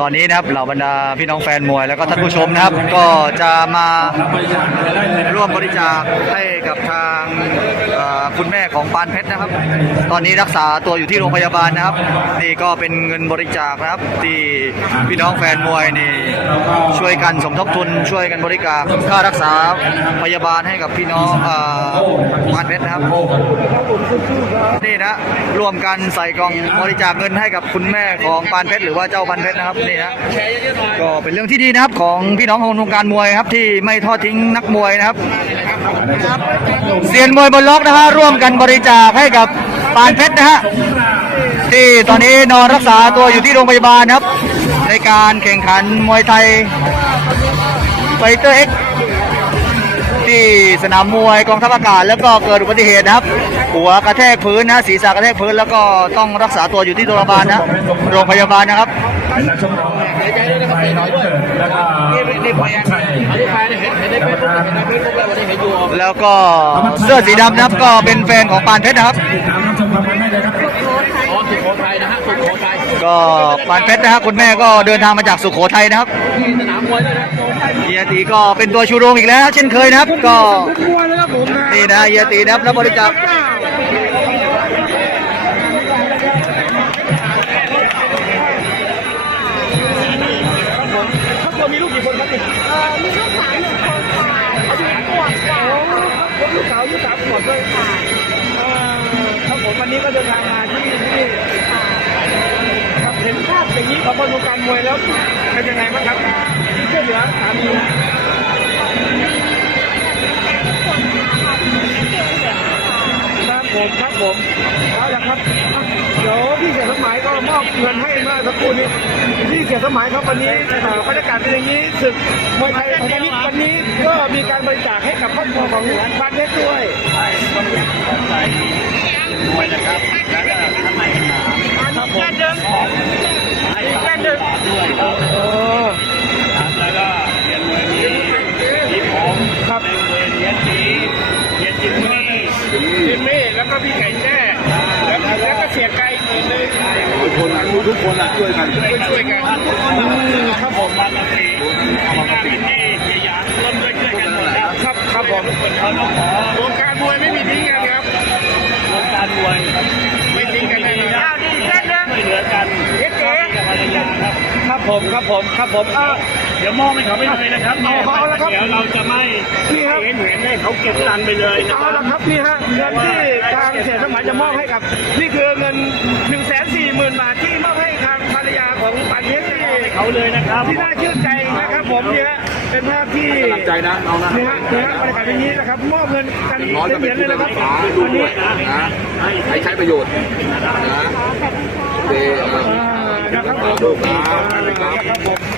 ตอนนี้นะครับเหล่าบรรดาพี่น้องแฟนมวยแล้วก็ท่านผู้ชมนะครับ ก็จะมาร่วมบริจาคให้กับทางคุณแม่ของปานเพชรนะครับ ตอนนี้รักษาตัวอยู่ที่โรงพยาบาลนะครับ นี่ก็เป็นเงินบริจาคนะครับ ที่พี่น้องแฟนมวยนี่ช่วยกันสมทบทุนช่วยกันบริจาคค่ารักษาพยาบาลให้กับพี่น้องปานเพชรนะครับ ร่วมกันใส่กล่องบริจาคเงินให้กับคุณแม่ของปานเพชรหรือว่าเจ้าปานเพชรนะครับนี่นะก็เป็นเรื่องที่ดีนะครับของพี่น้องของวงการมวยครับที่ไม่ทอดทิ้งนักมวยนะครับเซียนมวยบนล็อกนะฮะร่วมกันบริจาคให้กับปานเพชรนะฮะที่ตอนนี้นอนรักษาตัวอยู่ที่โรงพยาบาลนะครับ ในการแข่งขันมวยไทยไฟเตอร์เอ็ก ที่สนามมวยกองทัพอากาศแล้วก็เกิดอุบัติเหตุนะครับ หัวกระแทกพื้นนะศีรษะกระแทกพื้นแล้วก็ต้องรักษาตัวอยู่ที่โรงพยาบาลนะโรงพยาบาลนะครับเป็นนักชกร้องไปน้อยเกิดแล้วก็ใช่แล้วก็เสื้อสีดำนะครับก็เป็นแฟนของปานเพชรนะครับติดตามรับชมความเป็นได้เลยครับก็ปานเพชรนะฮะคุณแม่ก็เดินทางมาจากสุโขทัยนะครับ เฮียตีก็เป็นตัวชูโรงอีกแล้ว เช่นเคยนะครับ ก็นี่นะเฮียตีนะครับรับบริจาคมีลูกสาวหนึ่งคนค่ะอายุขวบค่ะลูกสาวอายุสามขวบด้วยค่ะครับผมวันนี้ก็เดินทางมาที่ที่ครับเห็นภาพอย่างนี้ของคนวงการมวยแล้วเป็นยังไงบ้างครับ ช่วยเหลือสามีครับผมครับผมเอาละครับเดี๋ยวพี่เสียสมัยก็มอบเงินให้เมื่อสักครู่นี้พี่เสียสมัยครับวันนี้เอ่อบรรยากาศเป็นอย่างนี้ศึกมวยไทยวันนี้วันนี้ก็มีการบริจาคให้กับครอบครัวของบานเพชรด้วยครับผมเดิมแค่เดิมโอ้ค จิเม่แล้วก็พี่ไก่แจ้แล้วแล้วก็เสียไก่เงินเลยทุกคนทุกคนอะช่วยกันช่วยกันทุกคนครับผมมาตีที่ที่ยานร่วมด้วยช่วยกันหมดครับครับผมเขาต้องขอวงการมวยไม่มีทิ้งกันครับวงการมวยไม่ทิ้งกันแน่นอนช่วยเหลือกันเก๋เก๋ครับ ครับผมครับผมครับผมเออ เดี๋ยวมอบให้เขาไปเลยนะครับเอาเอาละครับเดี๋ยวเราจะไม่นี่ครับเห็นเห็นให้เขาเก็บตังค์ไปเลยนะคเอารับละครับนี่ฮะเงินที่ทางเสียสมัยจะมอบให้กับ นี่คือเงิน1นึ่งแสนสี่หมื่นบาทที่มอบให้ทางภรรยาของปานเพชรที่ให้เขาเลยนะครับ ที่น่าชื่นใจนะครับผมเนี่ยเป็นภาพที่กำลังใจนะน้องนะนี่ฮะนี่ฮะบรรยากาศอย่างนี้นะครับ มอบเงินกันร้อนก็เหเป็รีนยญเลยผู้นะครับรักษาดูวันด้นี้วยนะให้ใช้ประโยชน์นะโอเค อ่านะครับผมดูครับครับ